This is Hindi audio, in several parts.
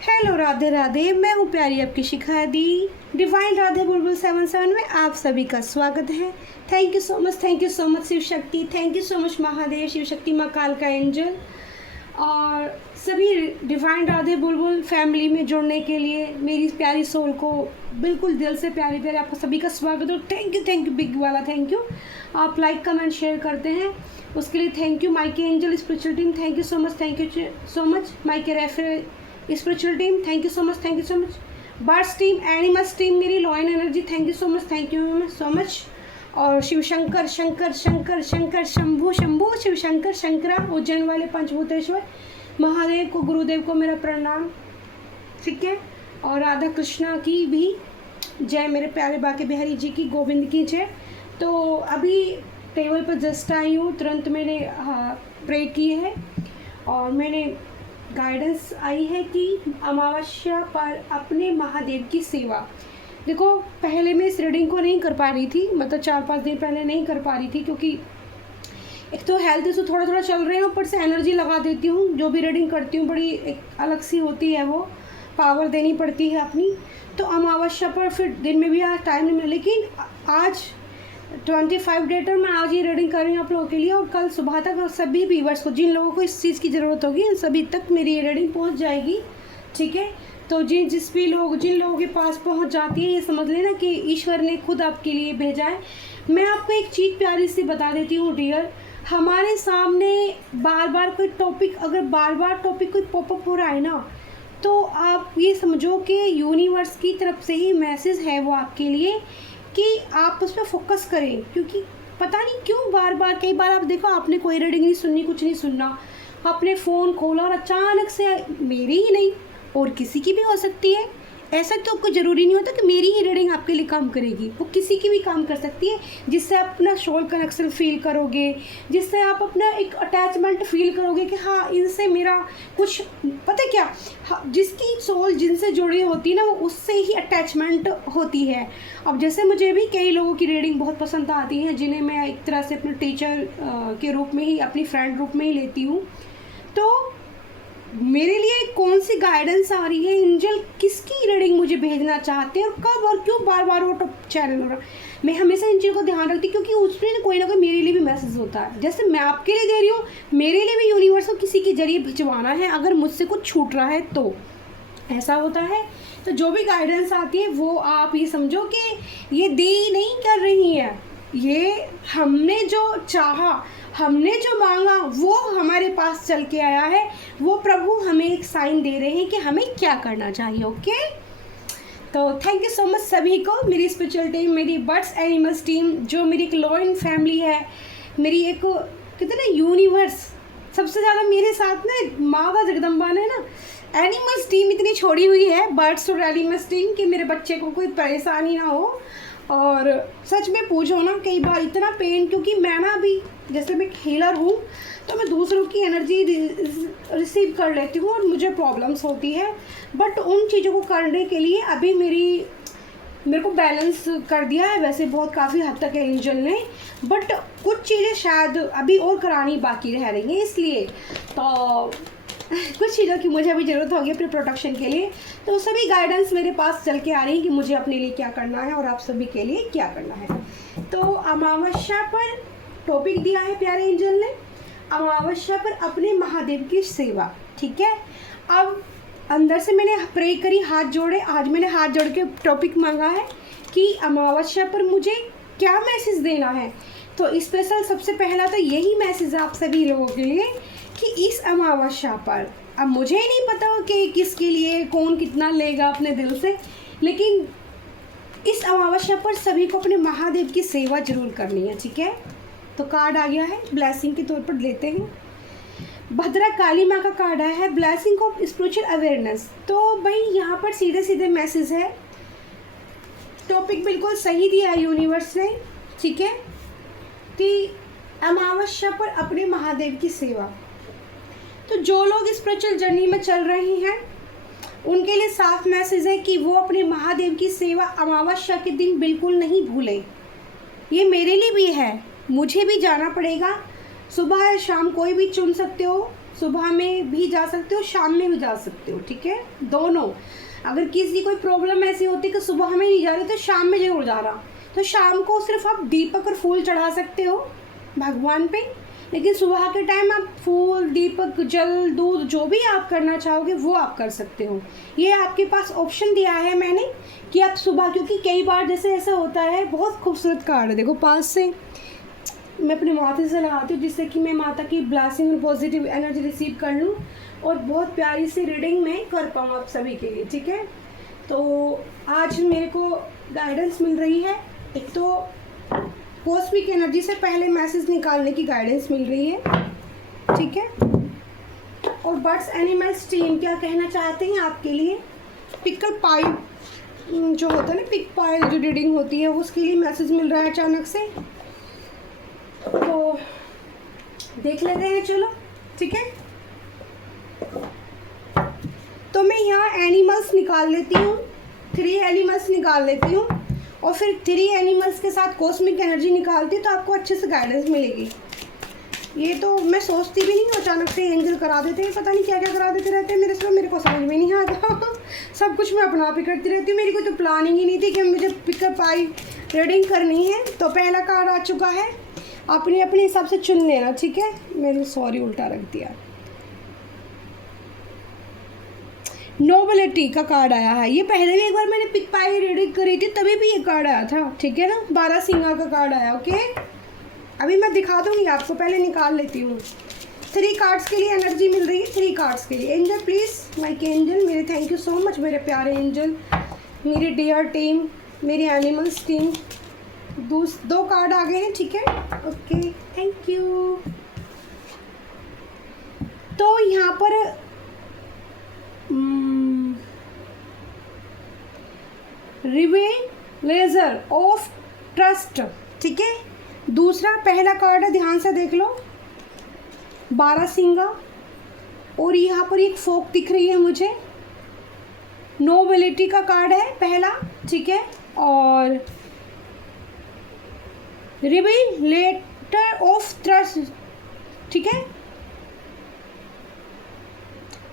हेलो राधे राधे, मैं हूँ प्यारी आपकी शिखा दी। डिवाइन राधे बुलबुल 77 में आप सभी का स्वागत है। Thank you so much Shiv Shakti, thank you so much Mahadev, Shiv Shakti, माँ काल का एंजल और सभी डिवाइन राधे बुलबुल फैमिली में जुड़ने के लिए मेरी प्यारी सोल को बिल्कुल दिल से प्यारे प्यारे आपका सभी का स्वागत हो। थैंक यू बिग वाला थैंक यू। आप लाइक कमेंट शेयर करते हैं उसके लिए थैंक यू। माइके angel spiritual team thank you so much. माइके refer spiritual team thank you so much. Birds team, animals team, मेरी lion energy thank you so much. और शिव शंकर शंभु शिव शंकर शंकरा, उज्जैन वाले पंचभूतेश्वर महादेव को, गुरुदेव को मेरा प्रणाम, ठीक है। और राधा कृष्णा की भी जय, मेरे प्यारे बाके बिहारी जी की, गोविंद की जय। तो अभी टेबल पर जस्ट आई हूँ, तुरंत मैंने प्रे की है और मैंने गाइडेंस आई है कि अमावस्या पर अपने महादेव की सेवा। देखो, पहले मैं इस रीडिंग को नहीं कर पा रही थी, मतलब 4-5 दिन पहले नहीं कर पा रही थी क्योंकि एक तो हेल्थ इशू थोड़ा चल रहे हैं, ऊपर से एनर्जी लगा देती हूँ। जो भी रीडिंग करती हूँ बड़ी एक अलग सी होती है, वो पावर देनी पड़ती है अपनी। तो अमावस्या पर फिर दिन में भी आज टाइम नहीं मिला, लेकिन आज 25 डेट और मैं आज ही रीडिंग कर रही हूँ आप लोगों के लिए। और कल सुबह तक सभी व्यूअर्स को, जिन लोगों को इस चीज़ की ज़रूरत होगी, उन सभी तक मेरी ये रीडिंग पहुँच जाएगी, ठीक है। तो जिन लोगों के पास पहुँच जाती है, ये समझ लेना कि ईश्वर ने खुद आपके लिए भेजा है। मैं आपको एक चीज़ प्यारी सी बता देती हूँ डियर, हमारे सामने बार बार कोई टॉपिक, अगर बार बार टॉपिक कोई पॉपअप हो रहा है ना, तो आप ये समझो कि यूनिवर्स की तरफ से ही मैसेज है वो आपके लिए कि आप उस पर फोकस करें। क्योंकि पता नहीं क्यों बार बार, कई बार आप देखो, आपने कोई रीडिंग नहीं सुननी, कुछ नहीं सुनना, आपने फ़ोन खोला और अचानक से मेरी ही नहीं और किसी की भी हो सकती है, ऐसा तो कोई ज़रूरी नहीं होता कि मेरी ही रीडिंग आपके लिए काम करेगी, वो किसी की भी काम कर सकती है, जिससे आप अपना सोल कनेक्शन फील करोगे, जिससे आप अपना एक अटैचमेंट फील करोगे कि हाँ, इनसे मेरा कुछ, पता है क्या, हाँ, जिसकी सोल जिनसे जुड़ी होती है ना, वो उससे ही अटैचमेंट होती है। अब जैसे मुझे भी कई लोगों की रीडिंग बहुत पसंद आती है, जिन्हें मैं एक तरह से अपने टीचर के रूप में ही, अपनी फ्रेंड रूप में ही लेती हूँ। तो मेरे लिए कौन सी गाइडेंस आ रही है, एंजल किसकी रीडिंग मुझे भेजना चाहते हैं और कब और क्यों बार बार वो चैनल हो रहा, मैं हमेशा इन चीज़ों को ध्यान रखती, क्योंकि उसमें कोई ना कोई मेरे लिए भी मैसेज होता है। जैसे मैं आपके लिए दे रही हूँ, मेरे लिए भी यूनिवर्स को किसी के जरिए भिजवाना है, अगर मुझसे कुछ छूट रहा है तो ऐसा होता है। तो जो भी गाइडेंस आती है वो आप ये समझो कि ये दे नहीं कर रही है, ये हमने जो चाहा, हमने जो मांगा वो हमारे पास चल के आया है, वो प्रभु हमें एक साइन दे रहे हैं कि हमें क्या करना चाहिए। ओके, तो थैंक यू सो मच सभी को, मेरी स्पिरिचुअल टीम, मेरी बर्ड्स एनिमल्स टीम, जो मेरी एक लॉयल फैमिली है, मेरी एक कहते ना यूनिवर्स, सबसे ज़्यादा मेरे साथ ना माता जगदम्बा ने ना एनिमल्स टीम इतनी छोड़ी हुई है, बर्ड्स और एनिमल्स टीम, कि मेरे बच्चे को कोई परेशानी ना हो। और सच में पूछो ना, कई बार इतना पेन, क्योंकि मैं ना अभी जैसे मैं हीलर हूँ तो मैं दूसरों की एनर्जी रिसीव कर लेती हूँ और मुझे प्रॉब्लम्स होती है, बट उन चीज़ों को करने के लिए अभी मेरे को बैलेंस कर दिया है वैसे बहुत काफ़ी हद तक एंजल ने, बट कुछ चीज़ें शायद अभी और करानी बाकी रह रही हैं, इसलिए तो कुछ चीज़ों की मुझे अभी ज़रूरत होगी अपने प्रोटेक्शन के लिए। तो सभी गाइडेंस मेरे पास चल के आ रही है कि मुझे अपने लिए क्या करना है और आप सभी के लिए क्या करना है। तो अमावस्या पर टॉपिक दिया है प्यारे एंजल ने, अमावस्या पर अपने महादेव की सेवा, ठीक है। अब अंदर से मैंने प्रे करी, हाथ जोड़े, आज मैंने हाथ जोड़ के टॉपिक मांगा है कि अमावस्या पर मुझे क्या मैसेज देना है। तो स्पेशल सबसे पहला तो यही मैसेज आप सभी लोगों के लिए कि इस अमावस्या पर, अब मुझे नहीं पता कि किसके लिए कौन कितना लेगा अपने दिल से, लेकिन इस अमावस्या पर सभी को अपने महादेव की सेवा जरूर करनी है, ठीक है। तो कार्ड आ गया है, ब्लेसिंग के तौर पर लेते हैं। भद्रा काली माँ का कार्ड आया है, ब्लेसिंग ऑफ स्पिरिचुअल अवेयरनेस। तो भाई यहाँ पर सीधे सीधे मैसेज है, टॉपिक बिल्कुल सही दिया है यूनिवर्स ने, ठीक है, कि अमावस्या पर अपने महादेव की सेवा। तो जो लोग स्पिरिचुअल जर्नी में चल रहे हैं उनके लिए साफ मैसेज है कि वो अपने महादेव की सेवा अमावस्या के दिन बिल्कुल नहीं भूलें। ये मेरे लिए भी है, मुझे भी जाना पड़ेगा, सुबह या शाम कोई भी चुन सकते हो, सुबह में भी जा सकते हो, शाम में भी जा सकते हो, ठीक है, दोनों। अगर किसी कोई प्रॉब्लम ऐसी होती कि सुबह में नहीं जा रहे तो शाम में जरूर जा रहा, तो शाम को सिर्फ आप दीपक और फूल चढ़ा सकते हो भगवान पे, लेकिन सुबह के टाइम आप फूल, दीपक, जल, दूध जो भी आप करना चाहोगे वो आप कर सकते हो। ये आपके पास ऑप्शन दिया है मैंने कि आप सुबह, क्योंकि कई बार जैसे ऐसा होता है, बहुत खूबसूरत कार्ड है, देखो पास से मैं अपने माथे से लगाती हूँ जिससे कि मैं माता की ब्लेसिंग और पॉजिटिव एनर्जी रिसीव कर लूँ और बहुत प्यारी सी रीडिंग मैं कर पाऊँ आप सभी के लिए, ठीक है। तो आज मेरे को गाइडेंस मिल रही है, एक तो कॉस्मिक एनर्जी से पहले मैसेज निकालने की गाइडेंस मिल रही है, ठीक है, और बर्ड्स एनिमल्स टीम क्या कहना चाहते हैं आपके लिए। पिकल पाई जो होता है ना, पिक पाई जो रीडिंग होती है उसके लिए मैसेज मिल रहा है अचानक से, तो देख लेते हैं, चलो ठीक है। तो मैं यहाँ एनिमल्स निकाल लेती हूँ, 3 एनिमल्स निकाल लेती हूँ और फिर 3 एनिमल्स के साथ कॉस्मिक एनर्जी निकालती हूँ तो आपको अच्छे से गाइडेंस मिलेगी। ये तो मैं सोचती भी नहीं हूँ, अचानक से एंजल करा देते हैं, पता नहीं क्या क्या करा देते रहते हैं मेरे से, मेरे को समझ में नहीं आता सब कुछ मैं अपना आप ही करती रहती हूँ। मेरी कोई तो प्लानिंग ही नहीं थी कि मुझे पिकअप आई रीडिंग करनी है। तो पहला कार्ड आ चुका है, अपने अपने हिसाब से चुन लेना, ठीक है। मैंने सॉरी उल्टा रख दिया। नोबिलिटी का कार्ड आया है, ये पहले भी एक बार मैंने पिक पाई रीडिंग करी थी तभी भी ये कार्ड आया था, ठीक है ना। 12 सिंगा का कार्ड आया, ओके। अभी मैं दिखा दूंगी आपको, पहले निकाल लेती हूँ। 3 कार्ड्स के लिए एनर्जी मिल रही है, 3 कार्ड्स के लिए। एंजल प्लीज़, माइक एंजल मेरे, थैंक यू सो मच मेरे प्यारे एंजल, मेरी डियर टीम, मेरी एनिमल्स टीम। 2 कार्ड आ गए हैं, ठीक है, ओके, थैंक यू। तो यहाँ पर रिवेलेजर ऑफ ट्रस्ट, ठीक है। दूसरा पहला कार्ड है, ध्यान से देख लो, 12 सिंगा, और यहाँ पर एक फोक दिख रही है मुझे। नोबिलिटी का कार्ड है पहला, ठीक है, और रिवेलेटर ऑफ ट्रस्ट, ठीक है,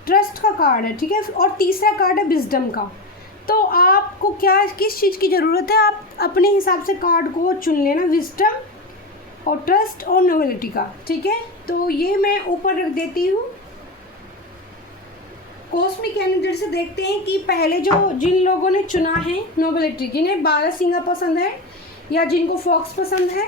ट्रस्ट का कार्ड है, ठीक है। और तीसरा कार्ड है विजडम का। तो आपको क्या, किस चीज़ की ज़रूरत है, आप अपने हिसाब से कार्ड को चुन लेना, विजडम और ट्रस्ट और नोबिलिटी का, ठीक है। तो ये मैं ऊपर रख देती हूँ। कॉस्मिक एनर्जी से देखते हैं कि पहले जो जिन लोगों ने चुना है नोबिलिटी, जिन्हें 12 सिंगा पसंद है या जिनको फॉक्स पसंद है,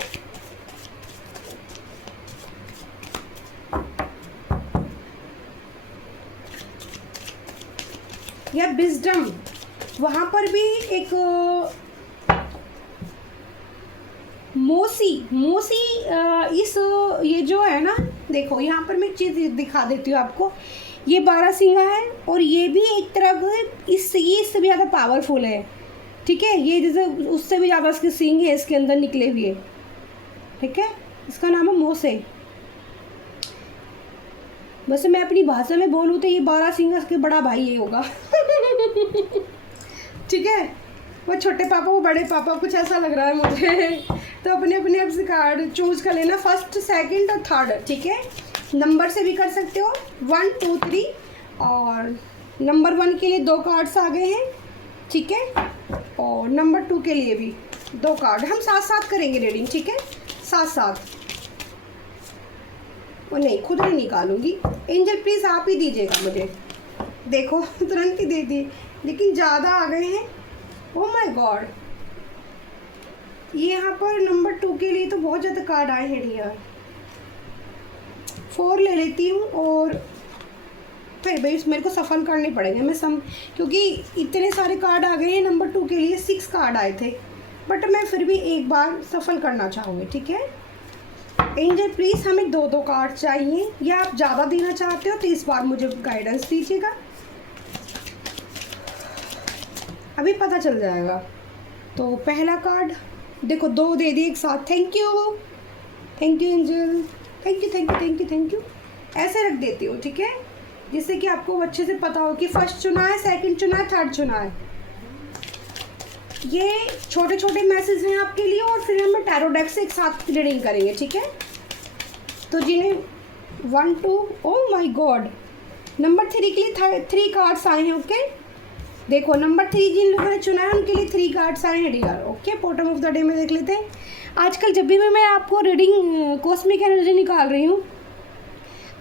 या विजडम, वहाँ पर भी एक मोसी इस ये जो है ना, देखो यहाँ पर मैं चीज़ दिखा देती हूँ आपको। ये 12 सिंगा है और ये भी एक तरह का इससे भी ज़्यादा पावरफुल है, ठीक है। ये जैसे उससे भी ज़्यादा इसके सींग है इसके अंदर निकले हुए, ठीक है। इसका नाम है मोसे। वैसे मैं अपनी भाषा में बोलूँ तो ये 12 सिंगा के बड़ा भाई ये होगा ठीक है। वो छोटे पापा, वो बड़े पापा, कुछ ऐसा लग रहा है मुझे तो अपने अपने अब से कार्ड चूज कर लेना, फर्स्ट, सेकंड और थर्ड, ठीक है। नंबर से भी कर सकते हो, 1 2 3, और नंबर 1 के लिए 2 कार्ड्स आ गए हैं, ठीक है, और नंबर 2 के लिए भी 2 कार्ड। हम साथ साथ करेंगे रीडिंग, ठीक है, साथ साथ। वो नहीं, खुद नहीं निकालूंगी। एंजल प्लीज़ आप ही दीजिएगा मुझे, देखो तुरंत ही दे दिए, लेकिन ज़्यादा आ गए हैं। ओह माय गॉड, ये यहाँ पर नंबर 2 के लिए तो बहुत ज़्यादा कार्ड आए हैं डियर। 4 ले लेती हूँ और फिर भाई मेरे को सफल करने पड़ेंगे, क्योंकि इतने सारे कार्ड आ गए हैं। नंबर 2 के लिए 6 कार्ड आए थे, बट मैं फिर भी एक बार सफल करना चाहूँगी, ठीक है। एंजल प्लीज़ हमें 2 कार्ड चाहिए, या आप ज़्यादा देना चाहते हो तो इस बार मुझे गाइडेंस दीजिएगा, अभी पता चल जाएगा। तो पहला कार्ड देखो, 2 दे दिए एक साथ, thank you angel, thank you thank you thank you thank you. ऐसे रख देती हूँ, ठीक है, जिससे कि आपको अच्छे से पता हो कि फर्स्ट चुना है, सेकंड चुना है, थर्ड चुना है। ये छोटे छोटे मैसेज हैं आपके लिए, और फिर हम टैरो डेक से एक साथ रीडिंग करेंगे, ठीक है। तो जिन्हें 1 2, ओह माय गॉड, नंबर 3 के लिए 3 कार्ड्स आए हैं। ओके देखो नंबर 3 जिन लोगों ने चुना है उनके लिए 3 कार्ड्स आए हैं dear. Okay bottom of the day में देख लेते हैं। आजकल जब भी मैं आपको रीडिंग कॉस्मिक एनर्जी निकाल रही हूँ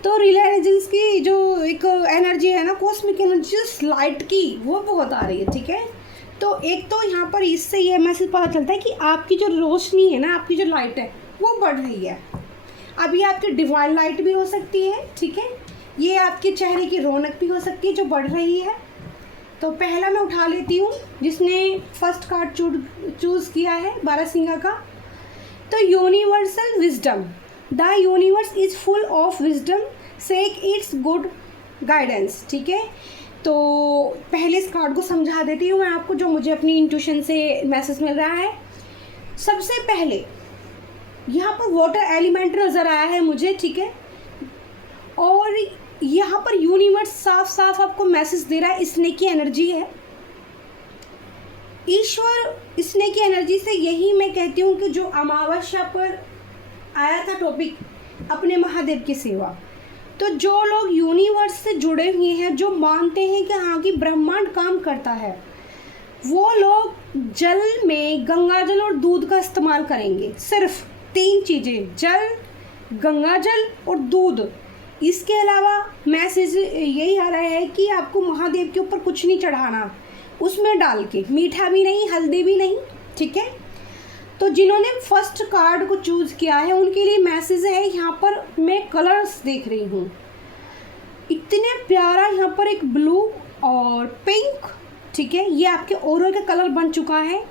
तो रिलायंस की जो एक एनर्जी है ना, कॉस्मिक एनर्जी लाइट की, वो बहुत आ रही है। ठीक है, तो एक तो यहाँ पर इससे ये मैसेज पता चलता है कि आपकी जो रोशनी है ना, आपकी जो लाइट है वो बढ़ रही है। अब ये आपकी डिवाइन लाइट भी हो सकती है। ठीक है, ये आपके चेहरे की रौनक भी हो सकती है जो बढ़ रही है। तो पहला मैं उठा लेती हूँ जिसने फर्स्ट कार्ड चूज़ किया है 12 सिंगा का। तो universal wisdom, the universe is full of wisdom, seek its good guidance. ठीक है, तो पहले इस कार्ड को समझा देती हूँ मैं आपको, जो मुझे अपनी इंट्यूशन से मैसेज मिल रहा है। सबसे पहले यहाँ पर वाटर एलिमेंट नज़र आया है मुझे। ठीक है, और यहाँ पर यूनिवर्स साफ साफ आपको मैसेज दे रहा है, स्नेक की एनर्जी है, ईश्वर स्नेक की एनर्जी से। यही मैं कहती हूँ कि जो अमावस्या पर आया था टॉपिक अपने महादेव की सेवा, तो जो लोग यूनिवर्स से जुड़े हुए हैं, जो मानते हैं कि हाँ कि ब्रह्मांड काम करता है, वो लोग जल में गंगाजल और दूध का इस्तेमाल करेंगे। सिर्फ 3 चीज़ें, जल, गंगाजल और दूध। इसके अलावा मैसेज यही आ रहा है कि आपको महादेव के ऊपर कुछ नहीं चढ़ाना उसमें डाल के, मीठा भी नहीं, हल्दी भी नहीं। ठीक है, तो जिन्होंने फर्स्ट कार्ड को चूज़ किया है उनके लिए मैसेज है। यहाँ पर मैं कलर्स देख रही हूँ, इतने प्यारा, यहाँ पर एक ब्लू और पिंक। ठीक है, ये आपके ओरे का कलर बन चुका है।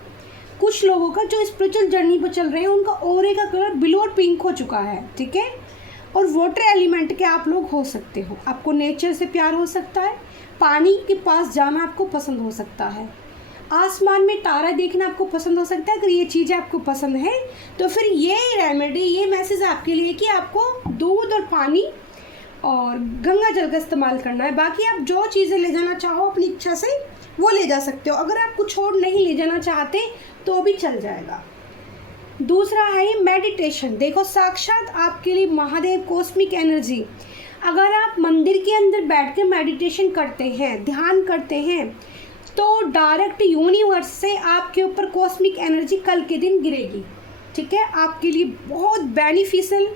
कुछ लोगों का जो स्पिरिचुअल जर्नी पर चल रहे हैं उनका ओरे का कलर ब्लू और पिंक हो चुका है। ठीक है, और वाटर एलिमेंट के आप लोग हो सकते हो, आपको नेचर से प्यार हो सकता है, पानी के पास जाना आपको पसंद हो सकता है, आसमान में तारा देखना आपको पसंद हो सकता है। अगर ये चीज़ें आपको पसंद है तो फिर ये रेमेडी, ये मैसेज आपके लिए कि आपको दूध और पानी और गंगा जल का इस्तेमाल करना है। बाकी आप जो चीज़ें ले जाना चाहो अपनी इच्छा से वो ले जा सकते हो। अगर आप कुछ और नहीं ले जाना चाहते तो भी चल जाएगा। दूसरा है मेडिटेशन। देखो साक्षात आपके लिए महादेव कॉस्मिक एनर्जी, अगर आप मंदिर के अंदर बैठ के मेडिटेशन करते हैं, ध्यान करते हैं, तो डायरेक्ट यूनिवर्स से आपके ऊपर कॉस्मिक एनर्जी कल के दिन गिरेगी। ठीक है, आपके लिए बहुत बेनिफिशियल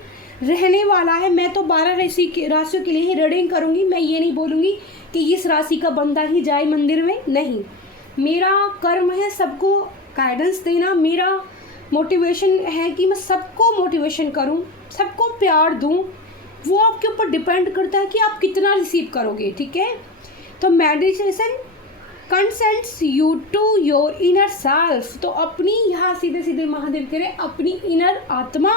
रहने वाला है। मैं तो 12 राशियों के लिए ही रीडिंग करूँगी, मैं ये नहीं बोलूँगी कि इस राशि का बंदा ही जाए मंदिर में, नहीं। मेरा कर्म है सबको गाइडेंस देना, मेरा मोटिवेशन है कि मैं सबको मोटिवेशन करूं, सबको प्यार दूं। वो आपके ऊपर डिपेंड करता है कि आप कितना रिसीव करोगे। ठीक है, तो meditation consents you to your inner self. तो अपनी, यहाँ सीधे सीधे महादेव कह रहे हैं, अपनी इनर आत्मा,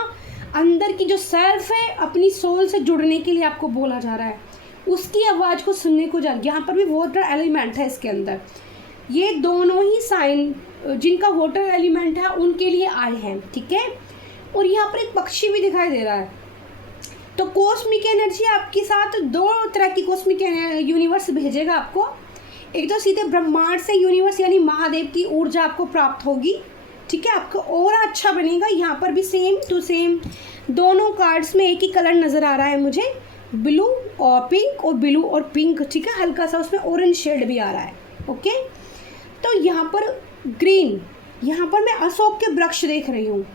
अंदर की जो सेल्फ है, अपनी सोल से जुड़ने के लिए आपको बोला जा रहा है, उसकी आवाज़ को सुनने को जा। यहाँ पर भी वाटर एलिमेंट है इसके अंदर। ये दोनों ही साइन जिनका वाटर एलिमेंट है उनके लिए आए हैं। ठीक है, और यहाँ पर एक पक्षी भी दिखाई दे रहा है। तो कॉस्मिक एनर्जी आपके साथ 2 तरह की कॉस्मिक यूनिवर्स भेजेगा आपको। एक तो सीधे ब्रह्मांड से यूनिवर्स यानी महादेव की ऊर्जा आपको प्राप्त होगी। ठीक है, आपको और अच्छा बनेगा। यहाँ पर भी सेम टू सेम दोनों कार्ड्स में एक ही कलर नज़र आ रहा है मुझे, ब्लू और पिंक, और ब्लू और पिंक। ठीक है, हल्का सा उसमें ऑरेंज शेड भी आ रहा है। ओके, तो यहाँ पर ग्रीन, यहाँ पर मैं अशोक के वृक्ष देख रही हूँ।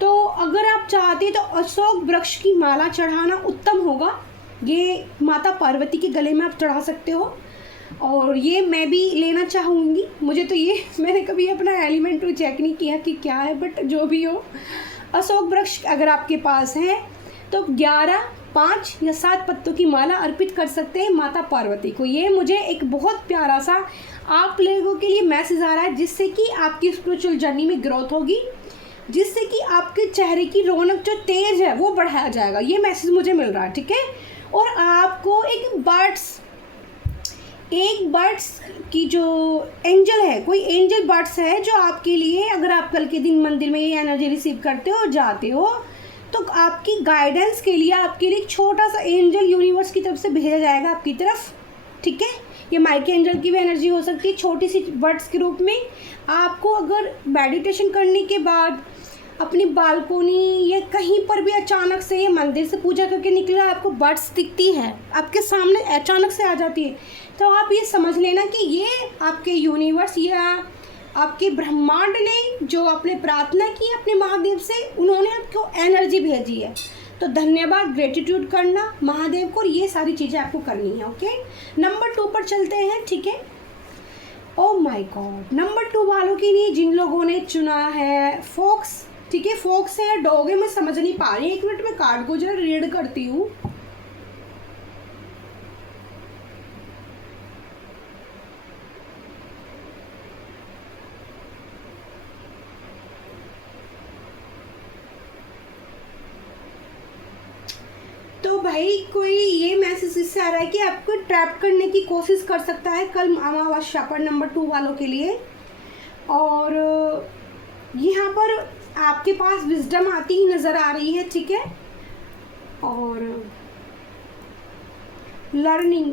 तो अगर आप चाहते हैं तो अशोक वृक्ष की माला चढ़ाना उत्तम होगा। ये माता पार्वती के गले में आप चढ़ा सकते हो, और ये मैं भी लेना चाहूँगी। मुझे तो ये, मैंने कभी अपना एलिमेंट चेक नहीं किया कि क्या है, बट जो भी हो, अशोक वृक्ष अगर आपके पास है तो 11, 5 या 7 पत्तों की माला अर्पित कर सकते हैं माता पार्वती को। ये मुझे एक बहुत प्यारा सा आप लोगों के लिए मैसेज आ रहा है, जिससे कि आपकी स्पिरिचुअल जर्नी में ग्रोथ होगी, जिससे कि आपके चेहरे की रौनक जो तेज है वो बढ़ाया जाएगा। ये मैसेज मुझे मिल रहा है। ठीक है, और आपको एक बर्ड्स की जो एंजल है, कोई एंजल बर्ड्स है जो आपके लिए, अगर आप कल के दिन मंदिर में ये एनर्जी रिसीव करते हो, जाते हो, तो आपकी गाइडेंस के लिए आपके लिए छोटा सा एंजल यूनिवर्स की तरफ से भेजा जाएगा आपकी तरफ। ठीक है, ये माइके एंजल की भी एनर्जी हो सकती है छोटी सी बर्ड्स के रूप में। आपको अगर मेडिटेशन करने के बाद अपनी बालकोनी या कहीं पर भी अचानक से ये मंदिर से पूजा करके निकला, आपको बर्ड्स दिखती है, आपके सामने अचानक से आ जाती है, तो आप ये समझ लेना कि ये आपके यूनिवर्स या आपके ब्रह्मांड ने जो आपने प्रार्थना की अपने महादेव से, उन्होंने आपको एनर्जी भेजी है। तो धन्यवाद, ग्रेटिट्यूड करना महादेव को, ये सारी चीज़ें आपको करनी है। ओके, नंबर 2 पर चलते हैं। ठीक है, ओ माय गॉड, नंबर 2 वालों के लिए जिन लोगों ने चुना है फॉक्स। ठीक है, फॉक्स है या डॉग है मैं समझ नहीं पा रही, 1 मिनट में कार्ड को जरा रीड करती हूँ। तो भाई कोई ये मैसेज इससे आ रहा है कि आपको ट्रैप करने की कोशिश कर सकता है कल अमावस्या पर, नंबर 2 वालों के लिए। और यहाँ पर आपके पास विजडम आती ही नज़र आ रही है। ठीक है, और लर्निंग,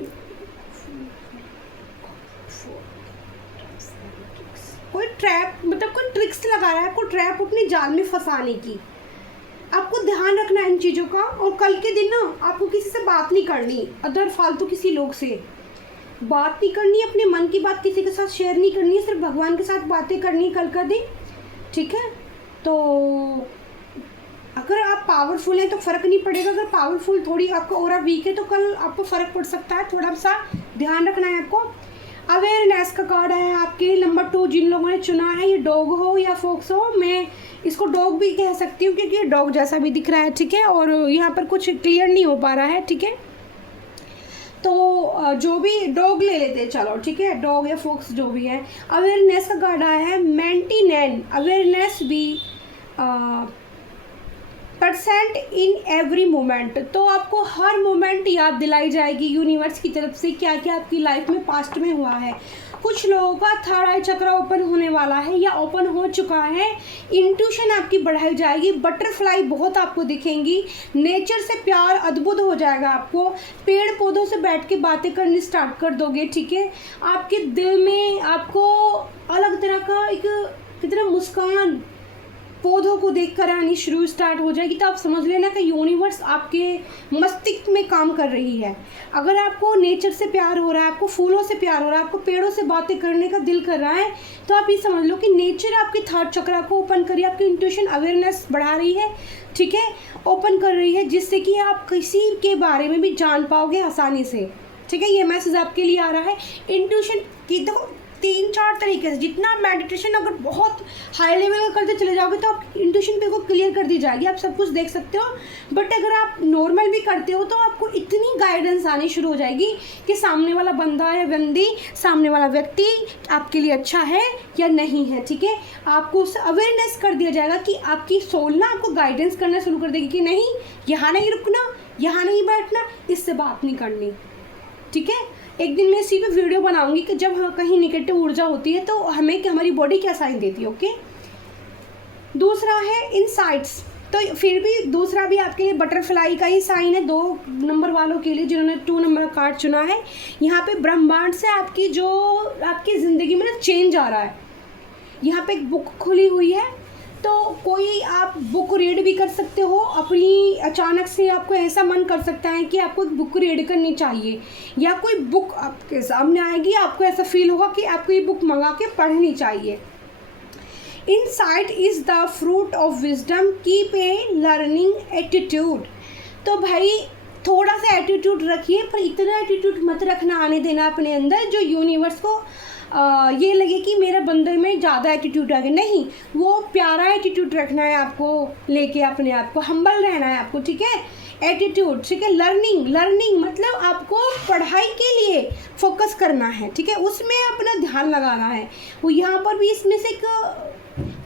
कोई ट्रैप मतलब कोई ट्रिक्स लगा रहा है आपको, ट्रैप अपनी जाल में फंसाने की। आपको ध्यान रखना है इन चीज़ों का। और कल के दिन ना आपको किसी से बात नहीं करनी, अदर फालतू किसी लोग से बात नहीं करनी, अपने मन की बात किसी के साथ शेयर नहीं करनी है, सिर्फ भगवान के साथ बातें करनी कल का दिन। ठीक है, तो अगर आप पावरफुल हैं तो फ़र्क नहीं पड़ेगा, अगर पावरफुल थोड़ी आपका ऑरा वीक है तो कल आपको फ़र्क पड़ सकता है, थोड़ा सा ध्यान रखना है आपको। अवेयरनेस का कार्ड है आपके लिए नंबर 2, जिन लोगों ने चुना है, ये डॉग हो या फॉक्स हो, मैं इसको डॉग भी कह सकती हूँ क्योंकि ये डॉग जैसा भी दिख रहा है। ठीक है, और यहाँ पर कुछ क्लियर नहीं हो पा रहा है। ठीक है, तो जो भी डॉग ले लेते हैं, चलो ठीक है, डॉग या फॉक्स जो भी है। अवेयरनेस का कार्ड आया है मेंटेनेंस, अवेयरनेस भी परसेंट इन एवरी मोमेंट। तो आपको हर मोमेंट याद दिलाई जाएगी यूनिवर्स की तरफ से क्या क्या आपकी लाइफ में पास्ट में हुआ है। कुछ लोगों का थर्ड आई चक्र ओपन होने वाला है या ओपन हो चुका है। इंट्यूशन आपकी बढ़ाई जाएगी, बटरफ्लाई बहुत आपको दिखेंगी, नेचर से प्यार अद्भुत हो जाएगा आपको, पेड़ पौधों से बैठ के बातें करनी स्टार्ट कर दोगे। ठीक है, आपके दिल में आपको अलग तरह का एक कितना मुस्कान पौधों को देखकर आनी शुरू स्टार्ट हो जाएगी। तो आप समझ लेना कि यूनिवर्स आपके मस्तिष्क में काम कर रही है। अगर आपको नेचर से प्यार हो रहा है, आपको फूलों से प्यार हो रहा है, आपको पेड़ों से बातें करने का दिल कर रहा है, तो आप ये समझ लो कि नेचर आपके थर्ड चक्र को ओपन करिए, आपकी इंट्यूशन अवेयरनेस बढ़ा रही है। ठीक है, ओपन कर रही है, जिससे कि आप किसी के बारे में भी जान पाओगे आसानी से। ठीक है, ये मैसेज आपके लिए आ रहा है। इंट्यूशन की देखो 3-4 तरीके से, जितना आप मेडिटेशन अगर बहुत हाई लेवल का करते चले जाओगे तो आप इंट्यूशन पे को क्लियर कर दी जाएगी, आप सब कुछ देख सकते हो। बट अगर आप नॉर्मल भी करते हो तो आपको इतनी गाइडेंस आनी शुरू हो जाएगी कि सामने वाला बंदा या बंदी, सामने वाला व्यक्ति आपके लिए अच्छा है या नहीं है। ठीक है, आपको उससे अवेयरनेस कर दिया जाएगा कि आपकी सोल ना आपको गाइडेंस करना शुरू कर देगी कि नहीं, यहाँ नहीं रुकना, यहाँ नहीं बैठना, इससे बात नहीं करनी। ठीक है, एक दिन मैं इसी पे वीडियो बनाऊंगी कि जब कहीं निगेटिव ऊर्जा होती है तो हमें कि हमारी बॉडी क्या साइन देती है। ओके, दूसरा है इनसाइट्स। तो फिर भी दूसरा भी आपके लिए बटरफ्लाई का ही साइन है 2 नंबर वालों के लिए जिन्होंने 2 नंबर का कार्ड चुना है। यहाँ पे ब्रह्मांड से आपकी जो आपकी ज़िंदगी में ना चेंज आ रहा है। यहाँ पे एक बुक खुली हुई है, तो कोई आप बुक रीड भी कर सकते हो अपनी, अचानक से आपको ऐसा मन कर सकता है कि आपको एक बुक रीड करनी चाहिए, या कोई बुक आपके सामने आएगी, आपको ऐसा फील होगा कि आपको ये बुक मंगा के पढ़नी चाहिए। Insight is the fruit of wisdom, keep a learning attitude. तो भाई थोड़ा सा एटीट्यूड रखिए, पर इतना एटीट्यूड मत रखना आने देना अपने अंदर जो यूनिवर्स को ये लगे कि मेरे बंदे में ज़्यादा एटीट्यूड आ गया। नहीं, वो प्यारा एटीट्यूड रखना है आपको, लेके अपने आप को हम्बल रहना है आपको। ठीक है, एटीट्यूड। ठीक है, लर्निंग मतलब आपको पढ़ाई के लिए फोकस करना है। ठीक है, उसमें अपना ध्यान लगाना है। वो यहाँ पर भी इसमें से एक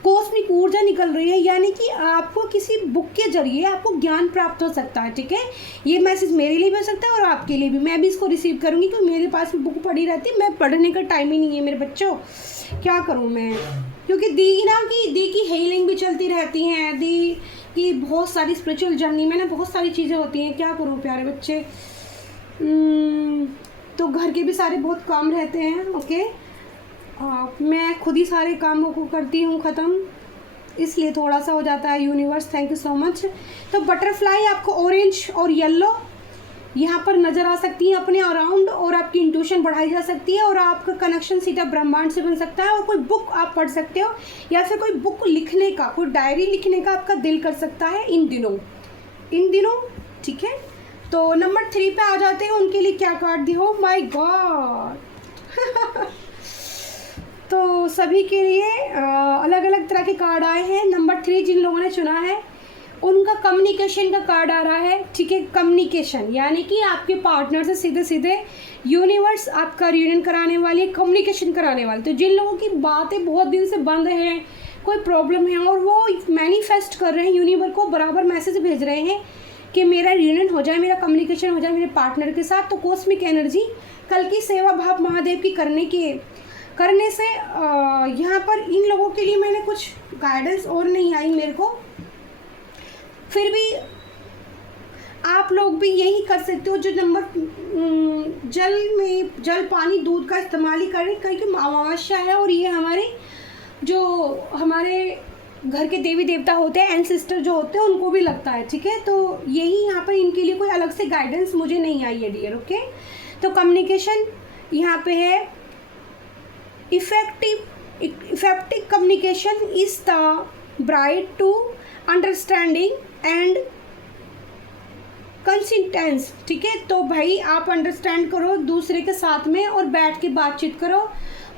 कॉस्मिक ऊर्जा निकल रही है, यानी कि आपको किसी बुक के जरिए आपको ज्ञान प्राप्त हो सकता है। ठीक है, ये मैसेज मेरे लिए भी हो सकता है और आपके लिए भी। मैं भी इसको रिसीव करूँगी क्योंकि मेरे पास भी बुक पड़ी रहती है, मैं पढ़ने का टाइम ही नहीं है मेरे बच्चों, क्या करूँ मैं, क्योंकि दी की हीलिंग भी चलती रहती हैं, दी की बहुत सारी स्पिरिचुअल जर्नी में ना बहुत सारी चीज़ें होती हैं। क्या करूँ प्यारे बच्चे, तो घर के भी सारे बहुत काम रहते हैं। ओके, मैं खुद ही सारे कामों को करती हूँ ख़त्म, इसलिए थोड़ा सा हो जाता है universe, thank you so much. तो बटरफ्लाई आपको ऑरेंज और येलो यहाँ पर नज़र आ सकती है अपने अराउंड, और आपकी इंट्यूशन बढ़ाई जा सकती है और आपका कनेक्शन सीधा ब्रह्मांड से बन सकता है। और कोई बुक आप पढ़ सकते हो या फिर कोई बुक लिखने का, कोई डायरी लिखने का आपका दिल कर सकता है इन दिनों, ठीक है। तो नंबर 3 पे आ जाते हैं, उनके लिए क्या कार्ड दी हो, माय गॉड। तो सभी के लिए अलग अलग तरह के कार्ड आए हैं। नंबर 3 जिन लोगों ने चुना है उनका कम्युनिकेशन का कार्ड आ रहा है, ठीक है। कम्युनिकेशन यानी कि आपके पार्टनर से सीधे सीधे यूनिवर्स आपका रियूनियन कराने वाली, कम्युनिकेशन कराने वाली। तो जिन लोगों की बातें बहुत दिन से बंद हैं, कोई प्रॉब्लम है और वो मैनिफेस्ट कर रहे हैं, यूनिवर्स को बराबर मैसेज भेज रहे हैं कि मेरा रियूनियन हो जाए, मेरा कम्युनिकेशन हो जाए मेरे पार्टनर के साथ, तो कॉस्मिक एनर्जी कल की सेवा भाव महादेव की करने से यहाँ पर इन लोगों के लिए मैंने कुछ गाइडेंस और नहीं आई मेरे को, फिर भी आप लोग भी यही कर सकते हो। जो नंबर जल पानी दूध का इस्तेमाल ही करें, क्योंकि अमावस्या है और ये हमारे घर के देवी देवता होते हैं, एंसेस्टर जो होते हैं, उनको भी लगता है, ठीक है। तो यही यहाँ पर इनके लिए कोई अलग से गाइडेंस मुझे नहीं आई है डियर, ओके। तो कम्युनिकेशन यहाँ पे है, effective communication is the bright to understanding and consistence, ठीक है। तो भाई आप अंडरस्टैंड करो दूसरे के साथ में और बैठ के बातचीत करो।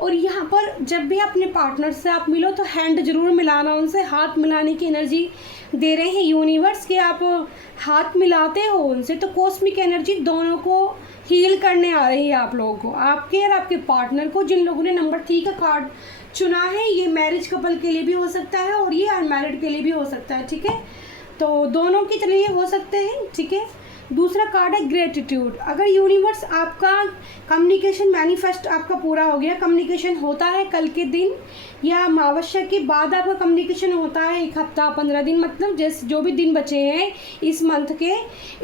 और यहाँ पर जब भी अपने पार्टनर से आप मिलो तो हैंड जरूर मिलाना, उनसे हाथ मिलाने की एनर्जी दे रहे हैं यूनिवर्स के, आप हाथ मिलाते हो उनसे तो कॉस्मिक एनर्जी दोनों को हील करने आ रही है आप लोगों को, आपके और आपके पार्टनर को। जिन लोगों ने नंबर 3 का कार्ड चुना है, ये मैरिज कपल के लिए भी हो सकता है और ये अनमैरिड के लिए भी हो सकता है, ठीक है। तो दोनों की तरह ये हो सकते हैं, ठीक है। दूसरा कार्ड है ग्रेटिट्यूड। अगर यूनिवर्स आपका कम्युनिकेशन मैनिफेस्ट आपका पूरा हो गया, कम्युनिकेशन होता है कल के दिन या अमावस्या के बाद आपका कम्युनिकेशन होता है 1 हफ्ता 15 दिन, मतलब जैसे जो भी दिन बचे हैं इस मंथ के,